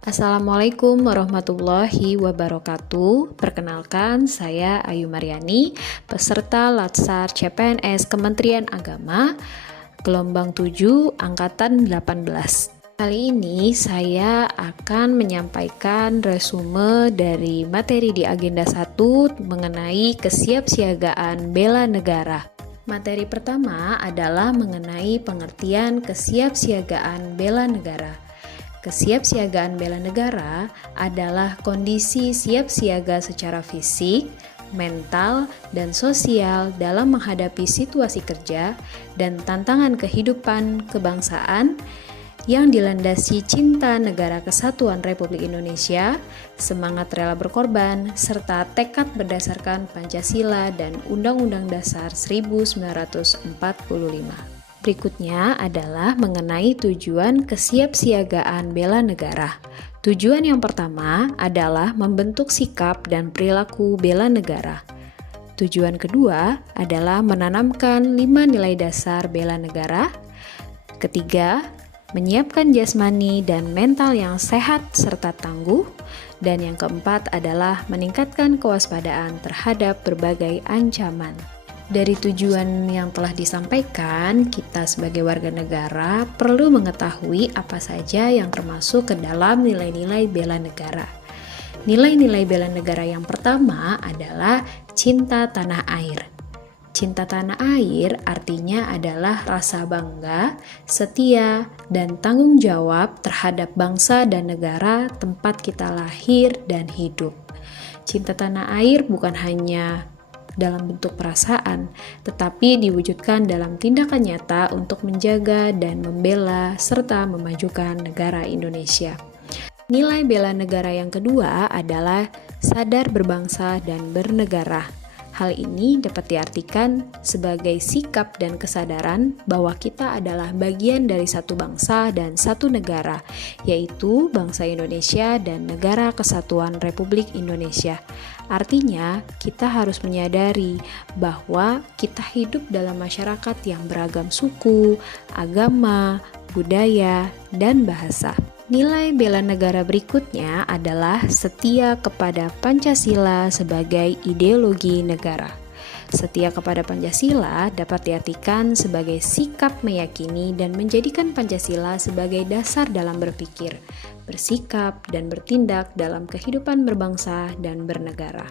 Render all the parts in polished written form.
Assalamualaikum warahmatullahi wabarakatuh. Perkenalkan, saya Ayu Mariani, peserta Latsar CPNS Kementerian Agama, gelombang 7, angkatan 18. Kali ini saya akan menyampaikan resume dari materi di agenda 1 mengenai kesiapsiagaan bela negara. Materi pertama adalah mengenai pengertian kesiapsiagaan bela negara. Kesiapsiagaan bela negara adalah kondisi siap siaga secara fisik, mental, dan sosial dalam menghadapi situasi kerja dan tantangan kehidupan kebangsaan yang dilandasi cinta negara kesatuan Republik Indonesia, semangat rela berkorban, serta tekad berdasarkan Pancasila dan Undang-Undang Dasar 1945. Berikutnya adalah mengenai tujuan kesiapsiagaan bela negara. Tujuan yang pertama adalah membentuk sikap dan perilaku bela negara. Tujuan kedua adalah menanamkan 5 nilai dasar bela negara. Ketiga, menyiapkan jasmani dan mental yang sehat serta tangguh. Dan yang keempat adalah meningkatkan kewaspadaan terhadap berbagai ancaman. Dari tujuan yang telah disampaikan, kita sebagai warga negara perlu mengetahui apa saja yang termasuk ke dalam nilai-nilai bela negara. Nilai-nilai bela negara yang pertama adalah cinta tanah air. Cinta tanah air artinya adalah rasa bangga, setia, dan tanggung jawab terhadap bangsa dan negara tempat kita lahir dan hidup. Cinta tanah air bukan hanya dalam bentuk perasaan, tetapi diwujudkan dalam tindakan nyata untuk menjaga dan membela serta memajukan negara Indonesia. Nilai bela negara yang kedua adalah sadar berbangsa dan bernegara. Hal ini dapat diartikan sebagai sikap dan kesadaran bahwa kita adalah bagian dari satu bangsa dan satu negara, yaitu bangsa Indonesia dan Negara Kesatuan Republik Indonesia. Artinya, kita harus menyadari bahwa kita hidup dalam masyarakat yang beragam suku, agama, budaya, dan bahasa. Nilai bela negara berikutnya adalah setia kepada Pancasila sebagai ideologi negara. Setia kepada Pancasila dapat diartikan sebagai sikap meyakini dan menjadikan Pancasila sebagai dasar dalam berpikir, bersikap, dan bertindak dalam kehidupan berbangsa dan bernegara.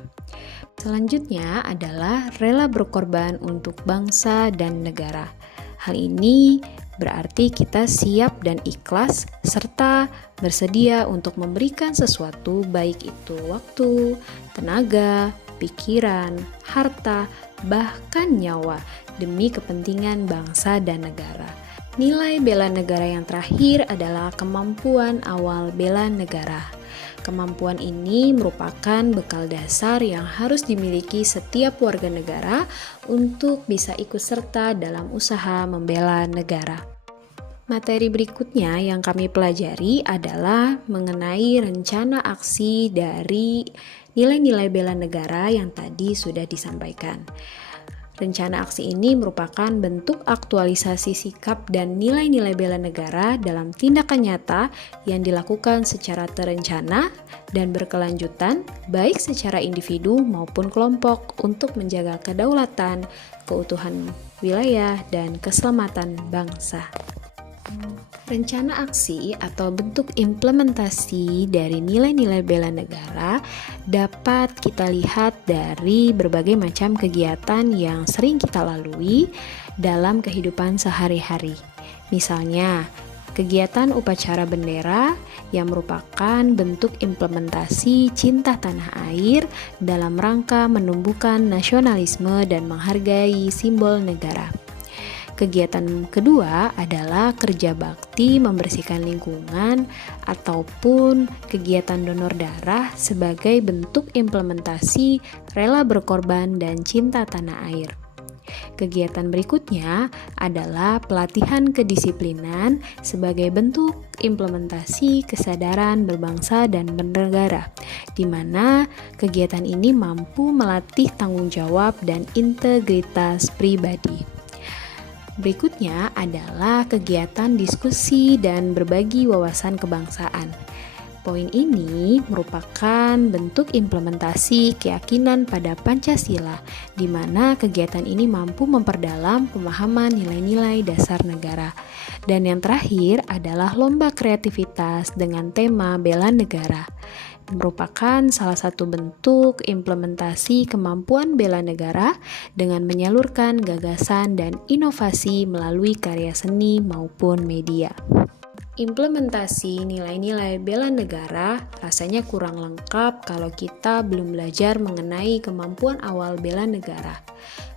Selanjutnya adalah rela berkorban untuk bangsa dan negara. Hal ini berarti kita siap dan ikhlas serta bersedia untuk memberikan sesuatu, baik itu waktu, tenaga, pikiran, harta, bahkan nyawa demi kepentingan bangsa dan negara. Nilai bela negara yang terakhir adalah kemampuan awal bela negara. Kemampuan ini merupakan bekal dasar yang harus dimiliki setiap warga negara untuk bisa ikut serta dalam usaha membela negara. Materi berikutnya yang kami pelajari adalah mengenai rencana aksi dari nilai-nilai bela negara yang tadi sudah disampaikan. Rencana aksi ini merupakan bentuk aktualisasi sikap dan nilai-nilai bela negara dalam tindakan nyata yang dilakukan secara terencana dan berkelanjutan, baik secara individu maupun kelompok untuk menjaga kedaulatan, keutuhan wilayah, dan keselamatan bangsa. Rencana aksi atau bentuk implementasi dari nilai-nilai bela negara dapat kita lihat dari berbagai macam kegiatan yang sering kita lalui dalam kehidupan sehari-hari. Misalnya, kegiatan upacara bendera yang merupakan bentuk implementasi cinta tanah air dalam rangka menumbuhkan nasionalisme dan menghargai simbol negara. Kegiatan kedua adalah kerja bakti membersihkan lingkungan ataupun kegiatan donor darah sebagai bentuk implementasi rela berkorban dan cinta tanah air. Kegiatan berikutnya adalah pelatihan kedisiplinan sebagai bentuk implementasi kesadaran berbangsa dan bernegara, di mana kegiatan ini mampu melatih tanggung jawab dan integritas pribadi. Berikutnya adalah kegiatan diskusi dan berbagi wawasan kebangsaan. Poin ini merupakan bentuk implementasi keyakinan pada Pancasila, di mana kegiatan ini mampu memperdalam pemahaman nilai-nilai dasar negara. Dan yang terakhir adalah lomba kreativitas dengan tema bela negara. Merupakan salah satu bentuk implementasi kemampuan bela negara dengan menyalurkan gagasan dan inovasi melalui karya seni maupun media. Implementasi nilai-nilai bela negara rasanya kurang lengkap kalau kita belum belajar mengenai kemampuan awal bela negara.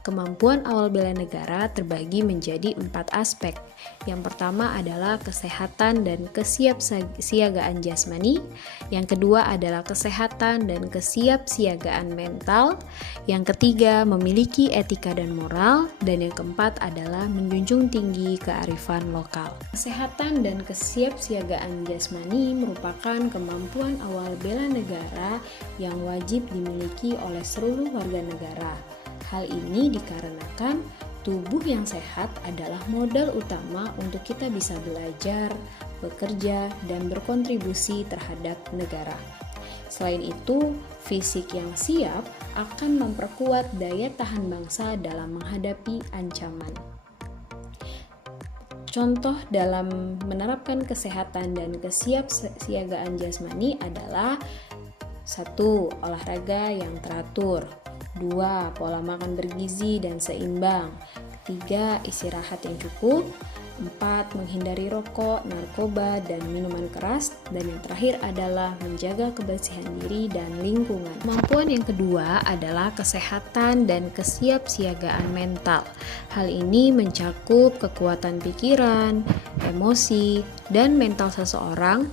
Kemampuan awal bela negara terbagi menjadi 4 aspek. Yang pertama adalah kesehatan dan kesiapsiagaan jasmani. Yang kedua adalah kesehatan dan kesiapsiagaan mental. Yang ketiga, memiliki etika dan moral. Dan yang keempat adalah menjunjung tinggi kearifan lokal. Kesehatan dan kesiapsiagaan jasmani merupakan kemampuan awal bela negara yang wajib dimiliki oleh seluruh warga negara. Hal ini dikarenakan tubuh yang sehat adalah modal utama untuk kita bisa belajar, bekerja, dan berkontribusi terhadap negara. Selain itu, fisik yang siap akan memperkuat daya tahan bangsa dalam menghadapi ancaman. Contoh dalam menerapkan kesehatan dan kesiapsiagaan jasmani adalah 1. Olahraga yang teratur. 2. Pola makan bergizi dan seimbang. 3. Istirahat yang cukup. 4. Menghindari rokok, narkoba, dan minuman keras. Dan yang terakhir adalah menjaga kebersihan diri dan lingkungan. Kemampuan yang kedua adalah kesehatan dan kesiapsiagaan mental. Hal ini mencakup kekuatan pikiran, emosi, dan mental seseorang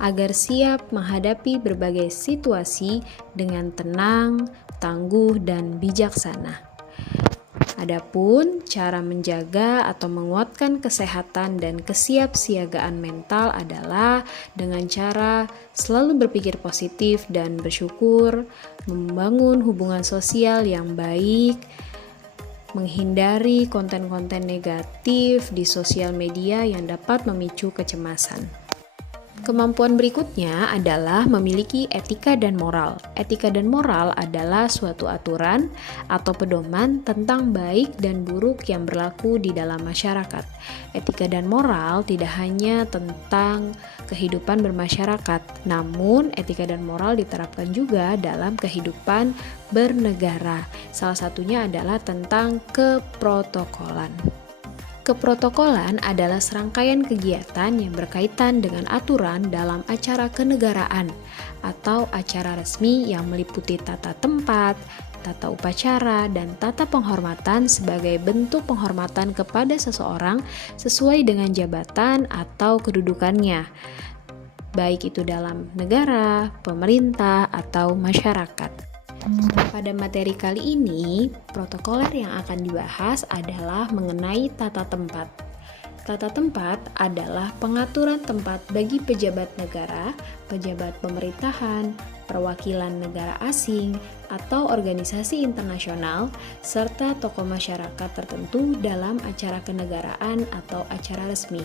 agar siap menghadapi berbagai situasi dengan tenang, tangguh, dan bijaksana. Adapun cara menjaga atau menguatkan kesehatan dan kesiapsiagaan mental adalah dengan cara selalu berpikir positif dan bersyukur, membangun hubungan sosial yang baik, menghindari konten-konten negatif di sosial media yang dapat memicu kecemasan. Kemampuan berikutnya adalah memiliki etika dan moral. Etika dan moral adalah suatu aturan atau pedoman tentang baik dan buruk yang berlaku di dalam masyarakat. Etika dan moral tidak hanya tentang kehidupan bermasyarakat, namun etika dan moral diterapkan juga dalam kehidupan bernegara. Salah satunya adalah tentang keprotokolan. Keprotokolan adalah serangkaian kegiatan yang berkaitan dengan aturan dalam acara kenegaraan atau acara resmi yang meliputi tata tempat, tata upacara, dan tata penghormatan sebagai bentuk penghormatan kepada seseorang sesuai dengan jabatan atau kedudukannya, baik itu dalam negara, pemerintah, atau masyarakat. Pada materi kali ini, protokoler yang akan dibahas adalah mengenai tata tempat. Tata tempat adalah pengaturan tempat bagi pejabat negara, pejabat pemerintahan, perwakilan negara asing, atau organisasi internasional, serta tokoh masyarakat tertentu dalam acara kenegaraan atau acara resmi.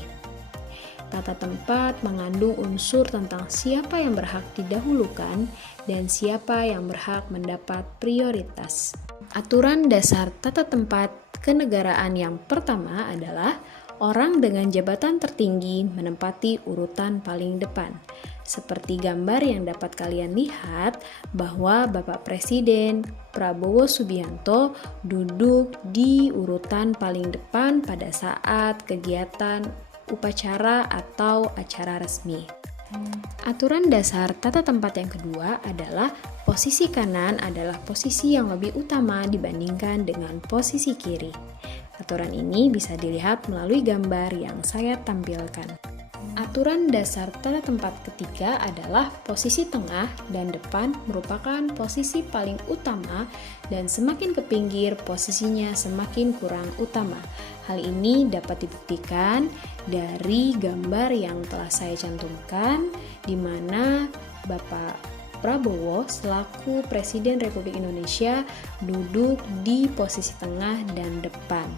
Tata tempat mengandung unsur tentang siapa yang berhak didahulukan dan siapa yang berhak mendapat prioritas. Aturan dasar tata tempat kenegaraan yang pertama adalah orang dengan jabatan tertinggi menempati urutan paling depan. Seperti gambar yang dapat kalian lihat bahwa Bapak Presiden Prabowo Subianto duduk di urutan paling depan pada saat kegiatan upacara atau acara resmi. Aturan dasar tata tempat yang kedua adalah posisi kanan adalah posisi yang lebih utama dibandingkan dengan posisi kiri. Aturan ini bisa dilihat melalui gambar yang saya tampilkan. Aturan dasar tata tempat ketiga adalah posisi tengah dan depan merupakan posisi paling utama dan semakin ke pinggir posisinya semakin kurang utama. Hal ini dapat dibuktikan dari gambar yang telah saya cantumkan di mana Bapak Prabowo selaku Presiden Republik Indonesia duduk di posisi tengah dan depan.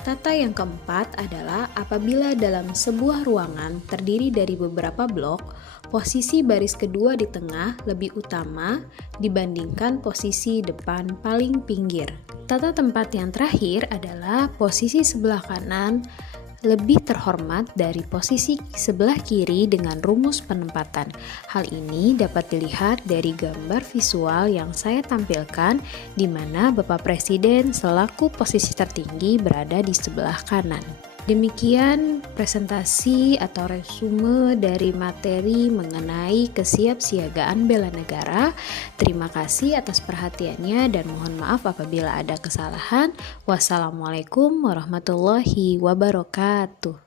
Tata yang keempat adalah apabila dalam sebuah ruangan terdiri dari beberapa blok, posisi baris kedua di tengah lebih utama dibandingkan posisi depan paling pinggir. Tata tempat yang terakhir adalah posisi sebelah kanan lebih terhormat dari posisi sebelah kiri dengan rumus penempatan. Hal ini dapat dilihat dari gambar visual yang saya tampilkan di mana Bapak Presiden selaku posisi tertinggi berada di sebelah kanan. Demikian presentasi atau resume dari materi mengenai kesiapsiagaan bela negara. Terima kasih atas perhatiannya dan mohon maaf apabila ada kesalahan. Wassalamualaikum warahmatullahi wabarakatuh.